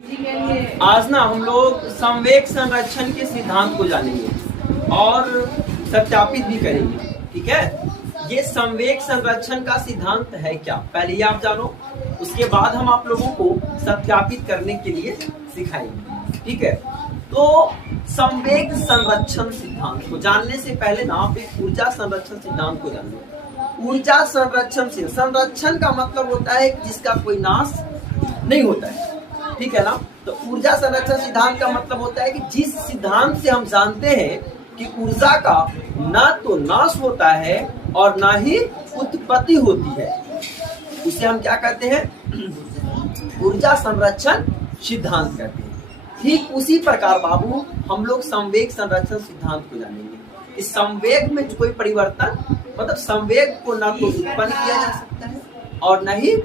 आज ना हम लोग संवेग संरक्षण के सिद्धांत को जानेंगे और सत्यापित भी करेंगे। ठीक है, ये संवेग संरक्षण का सिद्धांत है क्या, पहले ही आप जानो, उसके बाद हम आप लोगों को सत्यापित करने के लिए सिखाएंगे। ठीक है, तो संवेग संरक्षण सिद्धांत को जानने से पहले ना आप एक ऊर्जा संरक्षण सिद्धांत को जान लो। ऊर्जा संरक्षण से संरक्षण का मतलब होता है जिसका कोई नाश नहीं होता है। ठीक है ना, तो ऊर्जा संरक्षण सिद्धांत का मतलब होता है कि जिस सिद्धांत से हम जानते हैं कि ऊर्जा का ना तो नाश होता है और ना ही उत्पत्ति होती है, उसे हम क्या कहते हैं, ऊर्जा संरक्षण सिद्धांत कहते हैं। ठीक उसी प्रकार बाबू हम लोग संवेग संरक्षण सिद्धांत को जानेंगे। इस संवेग में कोई परिवर्तन, मतलब संवेग को ना तो उत्पन्न किया जा सकता है और न ही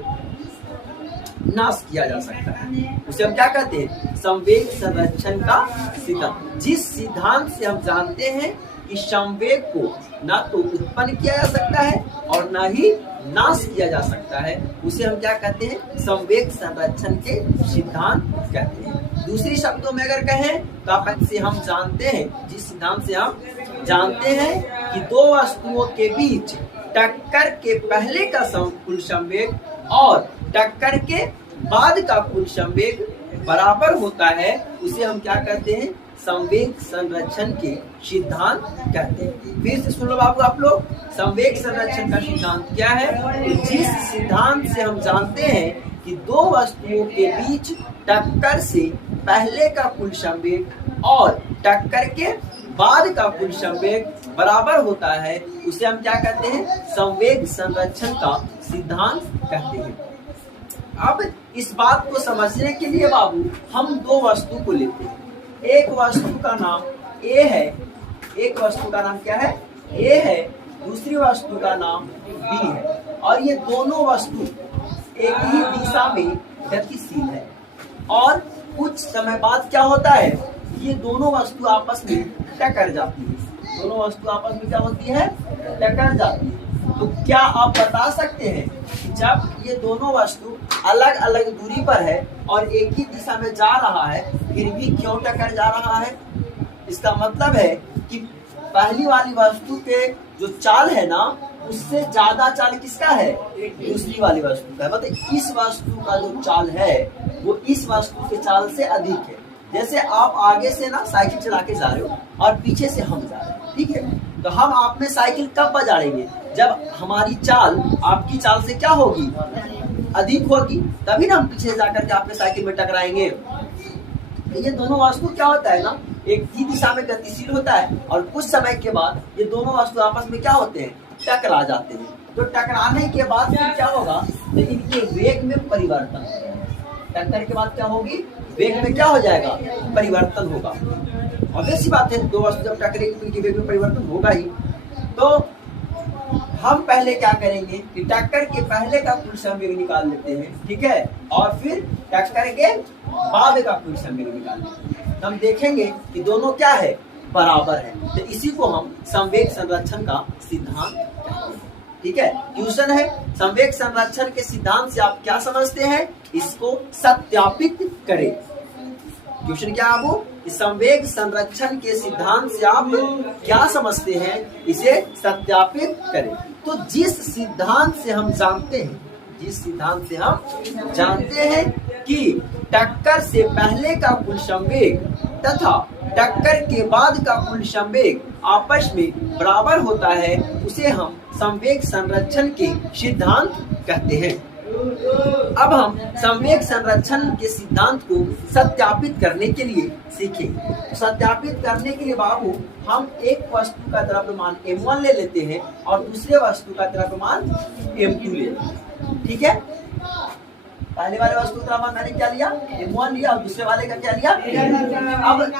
नाश किया जा सकता है, उसे हम क्या कहते हैं, संवेग संरक्षण का सिद्धांत। जिस सिद्धांत से हम जानते हैं कि संवेग को ना तो उत्पन्न किया जा सकता है और ना ही नाश किया जा सकता है, उसे हम क्या कहते हैं, संवेग संरक्षण के सिद्धांत कहते हैं। दूसरी शब्दों में अगर कहें तो आप से हम जानते हैं, जिस सिद्धांत से हम जानते हैं कि दो वस्तुओं के बीच टक्कर के पहले का कुल संवेग और टक्कर के बाद का कुल संवेग बराबर होता है, उसे हम क्या कहते हैं, संवेग संरक्षण के सिद्धांत कहते हैं। फिर से सुन लो बाबू आप लोग, संवेग संरक्षण का सिद्धांत क्या है, तो जिस सिद्धांत से हम जानते हैं कि दो वस्तुओं के बीच टक्कर से पहले का कुल संवेग और टक्कर के बाद का कुल संवेग बराबर होता है, उसे हम क्या कहते हैं, संवेग संरक्षण का सिद्धांत कहते हैं। अब इस बात को समझने के लिए बाबू हम दो वस्तु को लेते हैं। एक वस्तु का नाम ए है, एक वस्तु का नाम क्या है, ए है, दूसरी वस्तु का नाम बी है, और ये दोनों वस्तु एक ही दिशा में गतिशील है। और कुछ समय बाद क्या होता है, ये दोनों वस्तु आपस में टकरा जाती है। दोनों वस्तु आपस में क्या होती है, टकरा जाती है। तो क्या आप बता सकते हैं कि जब ये दोनों वस्तु अलग अलग दूरी पर है और एक ही दिशा में जा रहा है, फिर भी क्यों टकरा जा रहा है? इसका मतलब है कि पहली वाली वस्तु के जो चाल है ना, उससे ज्यादा चाल किसका है, दूसरी वाली वस्तु का है। मतलब इस वस्तु का जो चाल है वो इस वस्तु के चाल से अधिक है। जैसे आप आगे से ना साइकिल चला के जा रहे हो और पीछे से हम जा रहे हैं, ठीक है, तो हम आप में साइकिल कब बजाड़ेंगे, जब हमारी चाल आपकी चाल से क्या होगी, अधिक होगी, तभी ना हम पीछे जाकर के आपके साइकिल में टकराएंगे। तो ये दोनों वस्तु क्या होता है ना, एक ही दिशा में गतिशील होता है और कुछ समय के बाद ये दोनों वस्तु आपस में क्या होते हैं, टकरा जाते हैं। तो टकराने के बाद फिर क्या होगा, तो इनके वेग में परिवर्तन, टक्कर के बाद क्या होगी, वेग में क्या हो जाएगा, परिवर्तन होगा। ऑब्वियस सी बात है, दो वस्तु जब टकरेगी तो इनके वेग में परिवर्तन होगा ही। तो हम पहले क्या करेंगे कि टक्कर के पहले का कुल संवेग निकाल लेते हैं, ठीक है, और फिर टक्कर के बाद का कुल संवेग निकाल लेते हैं। हम देखेंगे कि दोनों क्या है, बराबर है। तो इसी को हम संवेग संरक्षण का सिद्धांत कहते हैं। ठीक है, क्वेश्चन है, संवेग संरक्षण के सिद्धांत से आप क्या समझते हैं, इसको सत्यापित करें। क्वेश्चन क्या है वो, संवेग संरक्षण के सिद्धांत से आप क्या समझते हैं, इसे सत्यापित करें। तो जिस सिद्धांत से हम जानते हैं, जिस सिद्धांत से हम जानते हैं कि टक्कर से पहले का कुल संवेग तथा टक्कर के बाद का कुल संवेग आपस में बराबर होता है, उसे हम संवेग संरक्षण के सिद्धांत कहते हैं। अब हम संवेग संरक्षण के सिद्धांत को सत्यापित करने के लिए सीखेंगे। सत्यापित करने के लिए बाबू हम एक वस्तु का द्रव्यमान m1 ले लेते हैं और दूसरे वस्तु का द्रव्यमान m2 ले लेते हैं। ठीक है, पहले वाले वस्तु का द्रव्यमान मैंने क्या लिया, m1 लिया, और दूसरे वाले का क्या लिया। अब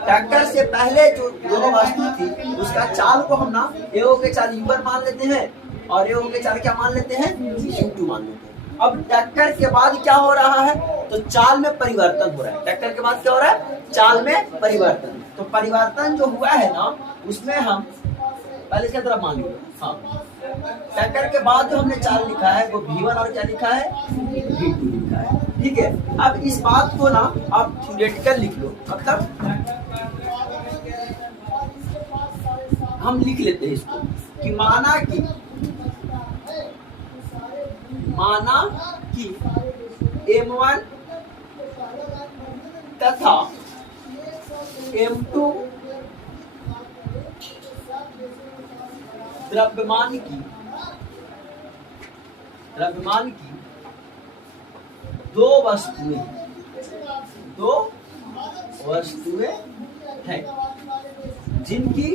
टक्कर से पहले जो दोनों वस्तु थी उसका चाल को हम ना एओ के चाल u1 मान लेते हैं और एओ के चाल क्या मान लेते हैं, u2 मान लेते हैं। अब टक्कर के बाद क्या हो रहा है, तो चाल में परिवर्तन हो रहा है। टक्कर के बाद क्या हो रहा है, चाल में परिवर्तन। तो परिवर्तन जो हुआ है ना, उसमें हम पहले इसका तरफ मान लीजिए, हाँ, टक्कर के बाद जो हमने चाल लिखा है वो v1 और क्या लिखा है, v2 लिखा है। ठीक है। अब इस बात को ना आप थ्योरेटिकल लिख लो, मतलब हम लिख लेते हैं इसको कि माना कि M1 तथा M2 द्रव्यमान की दो वस्तुएं हैं जिनकी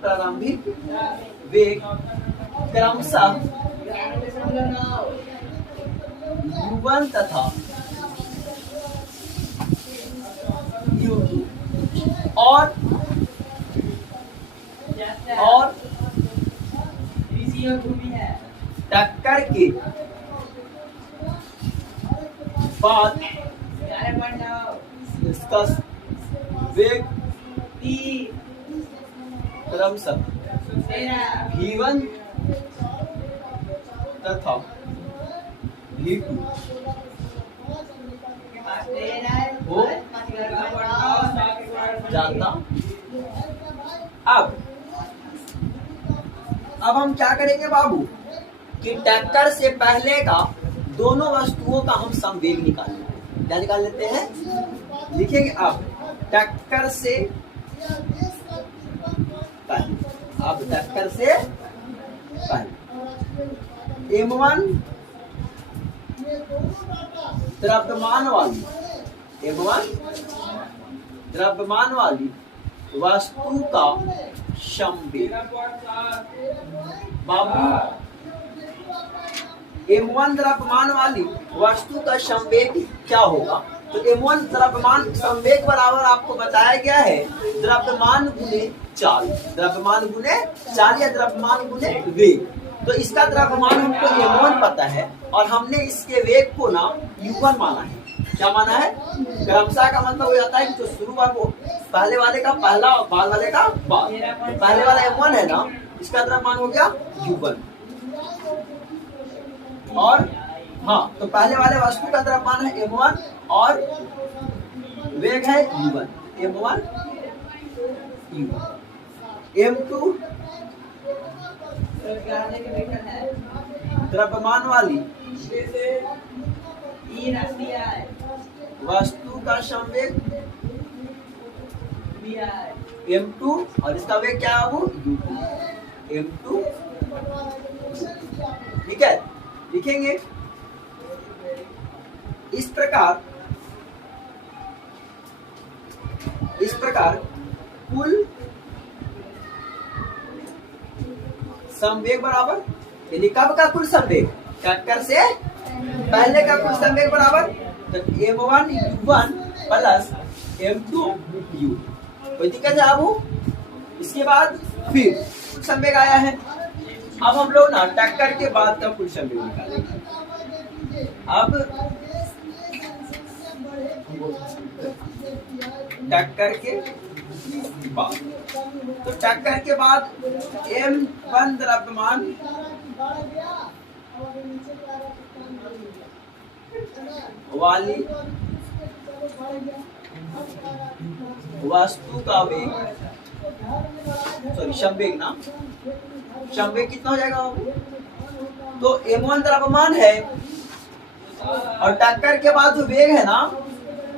प्रारंभिक वेग क्रमशः U1 तथा U2 और टक्कर के बाद इसका वेग क्रमशः V1 तथा V2 हो जाता। अब हम क्या करेंगे बाबू कि टक्कर से पहले का दोनों वस्तुओं का हम संवेग निकालेंगे। क्या निकाल लेते हैं, लिखेंगे अब टक्कर से पहले M1 द्रव्यमान वाली वस्तु का संवेग। बाबू M1 द्रव्यमान वाली वस्तु का संवेग क्या होगा? तो M1 द्रव्यमान संवेग बराबर आपको बताया गया है द्रव्यमान गुने चाल या द्रव्यमान गुने वेग। तो इसका द्रव्यमान हमको M1 पता है और हमने इसके वेग को ना U1 माना है। क्या माना है? क्रमशः का मतलब हो जाता है कि जो शुरू वो पहले वाले का पहला और बाद वाले का बाद। तो पहले वाला M1 है ना, इसका द्रव्यमान हो गया U1 और हाँ, तो पहले वाले वस्तु का द्रव्यमान है M1 और वेग है U1। M1 U1 M2 द्रव्यमान वाली वस्तु का संवेग M2 और इसका वेग क्या है वो U2 M2। ठीक है, लिखेंगे इस प्रकार कुल संवेग बराबर, यानी कब का कुल संवेग? टक्कर से पहले का कुल संवेग बराबर तो M1 U1 plus M2 U। कोई दिक्कत है आपको? इसके बाद फिर कुल संवेग आया है। अब हम लोग ना टक्कर के बाद का कुल संवेग निकालेंगे। अब टक्कर के बाद, तो टक्कर के बाद M1 द्रव्यमान वाली वस्तु का वेग, संवेग ना, संवेग कितना हो जाएगा? तो M1 द्रव्यमान है और टक्कर के बाद जो वेग है ना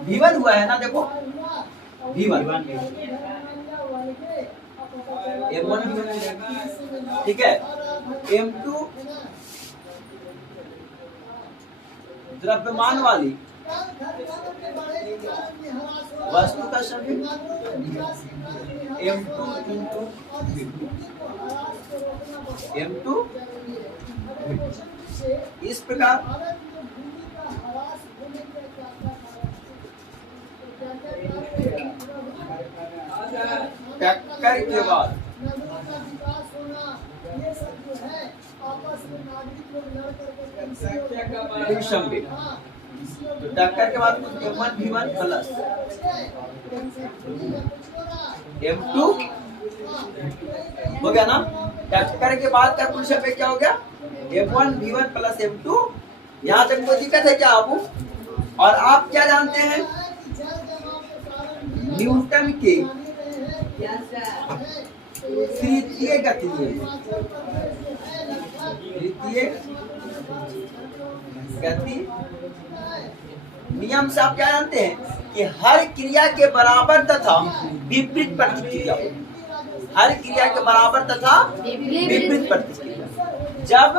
V1 हुआ है ना, देखो V1 M1 ठीक है। M2 द्रव्यमान वाली वस्तु का संवेग M2 into M2 इस प्रकार टक्कर के बाद संवेग, तो टक्कर के बाद M1 V1 प्लस M2 हो गया ना। टक्कर के बाद का कुल समय क्या हो गया, M1 V1 प्लस M2। यहाँ तक कोई दिक्कत है क्या आपको? और आप क्या जानते हैं, न्यूटन के तृतीय गति नियम, तृतीय गति नियम से आप क्या जानते हैं कि हर क्रिया के बराबर तथा विपरीत प्रतिक्रिया, हर क्रिया के बराबर तथा विपरीत प्रतिक्रिया। जब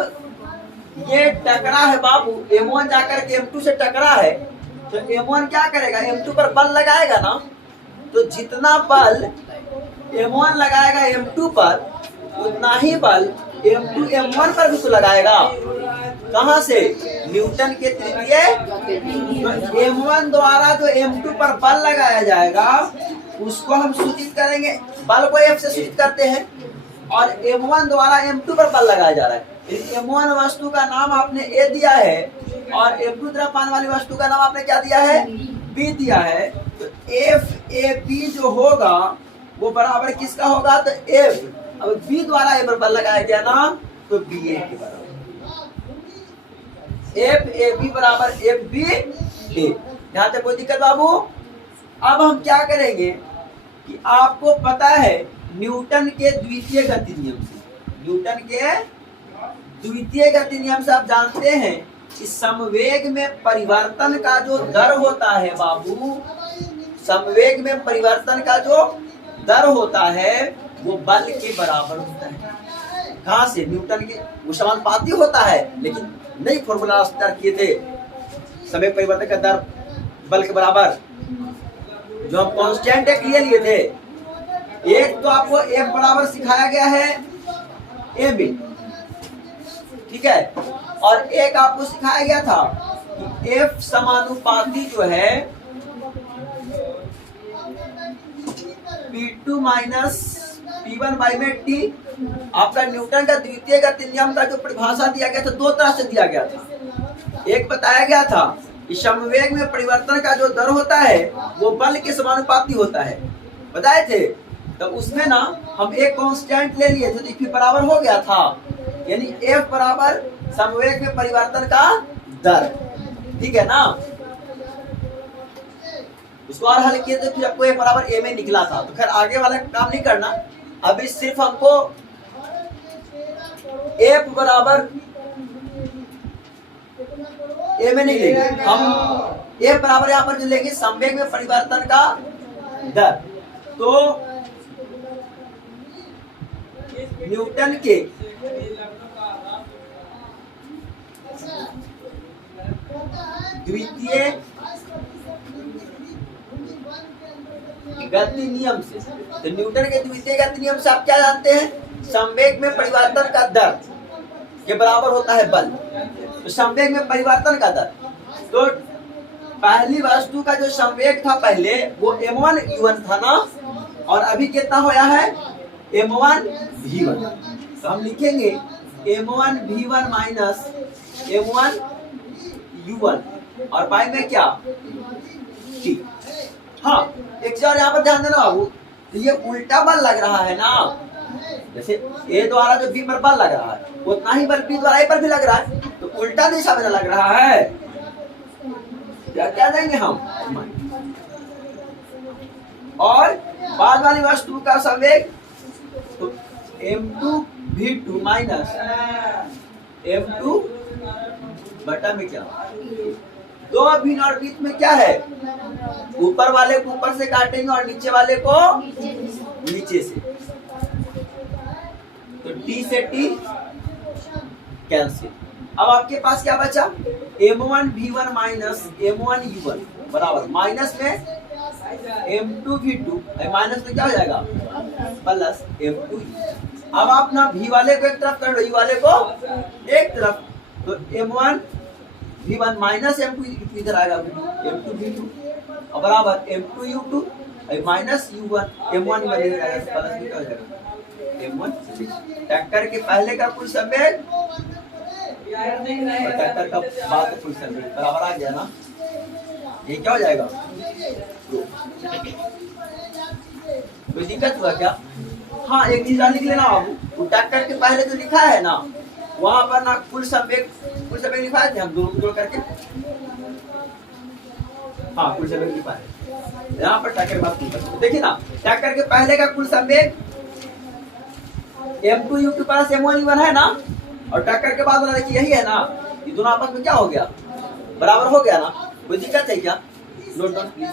ये टकरा है बाबू, M1 जाकर के M2 से टकरा है, तो M1 क्या करेगा, M2 पर बल लगाएगा ना, तो जितना बल M1 लगाएगा M2 पर, उतना ही बल M2 M1 पर भी तो लगाएगा। कहां से, न्यूटन के तृतीय। तो M1 द्वारा जो M2 पर बल लगाया जाएगा उसको हम सूचित करेंगे, बल को F से सूचित करते हैं, और M1 द्वारा M2 पर बल लगाया जा रहा है। M1 वस्तु का नाम आपने A दिया है और M2 तरफ आने वाली वस्तु का नाम आपने क्या दिया है, B दिया है। तो FAB जो होगा वो बराबर किसका होगा, तो F। अब B द्वारा A पर बल लगाया गया ना, तो BA के बराबर, FAB बराबर FBA। यहाँ तक कोई दिक्कत बाबू? अब हम क्या करेंगे कि आपको पता है न्यूटन के द्वितीय गति नियम से, न्यूटन के द्वितीय गति नियम से आप जानते हैं कि संवेग में परिवर्तन का जो दर होता है बाबू, संवेग में परिवर्तन का जो दर होता है वो बल के बराबर होता है। कहां से, न्यूटन के, वो समानुपाती होता है, लेकिन नई फॉर्मूला तैयार किए थे, संवेग परिवर्तन का दर बल के बराबर, जो हम कांस्टेंट एक लिए थे। एक तो आपको F बराबर सिखाया गया है AB, ठीक है, और एक आपको सिखाया गया था कि F समानुपाती जो है P2 माइनस P1 बाई में T। आपका न्यूटन का द्वितीय गति नियम का जो परिभाषा दिया गया था, दो तरह से दिया गया था। एक बताया गया था कि संवेग में परिवर्तन का जो दर होता है वो बल के समानुपाती होता है, बताए थे। तो उसमें ना हम एक कांस्टेंट ले लिए थे, तो F बराबर हो गया था, यानी F बराबर संवेग में परिवर्तन का दर, ठीक है ना। उसको और हल किए तो फिर आपको F बराबर A में निकला था। तो खैर आगे वाला काम नहीं करना, अभी सिर्फ हमको F बराबर A में नहीं लेंगे हम, F बराबर यहाँ पर जो लेंगे संवेग में परिवर्तन का दर। तो न्यूटन के द्वितीय गति नियम से, तो न्यूटन के द्वितीय गति नियम से आप क्या जानते हैं, संवेग में परिवर्तन का दर के बराबर होता है बल। तो संवेग में परिवर्तन का दर, तो पहली वस्तु का जो संवेग था पहले वो M1 U1 था ना, और अभी कितना होया है M1 V1। तो हम लिखेंगे M1 V1 minus M1 U1 और बाई में क्या T। हाँ, एक चीज और यहाँ पर ध्यान देना बाबू, तो ये उल्टा बल लग रहा है ना, जैसे A द्वारा जो B पर बल लग रहा है उतना ही बल B द्वारा A पर भी लग रहा है, तो उल्टा दिशा में लग रहा है। क्या देंगे हम, और बाद वाली वस्तु का संवेग तो M2 V2 माइनस M2 बटा में क्या, दो भिन्न और बीच में क्या है, ऊपर वाले को ऊपर से काटेंगे और नीचे वाले को नीचे से, तो T से T कैंसिल। अब आपके पास क्या बचा, M1 V1 minus M1 U1 बराबर माइनस में M2 V2, माइनस में क्या हो जाएगा प्लस M2। अब आप ना V वाले को एक तरफ कर लो, U वाले को एक तरफ, तो M1 V1 माइनस M2 इधर आएगा M2 V2 और बराबर M2 U2 minus U1 M1 इधर आएगा, प्लस में क्या हो जाएगा M1। टक्कर के पहले का कुल संवेग और टक्कर का बाद का कुल संवेग बराबर आ गया ना, ये क्या हो जाएगा, कोई दिक्कत हुआ क्या? हाँ एक चीज लिख लेना बाबू, वो टक्कर के पहले जो लिखा है ना वहां पर ना कुल संवेग लिखा है, हम दोनों को जोड़ करके हाँ कुल संवेग लिखा है यहाँ पर। टक्कर के बाद कुल संवेग देखिए ना, टक्कर के पहले का कुल संवेग m2u2 प्लस m1u1 है ना, और टक्कर के बाद वाला देखिए यही है ना, ये दोनों आपस में क्या हो गया, बराबर हो गया ना, कोई दिक्कत है क्या? Note down please.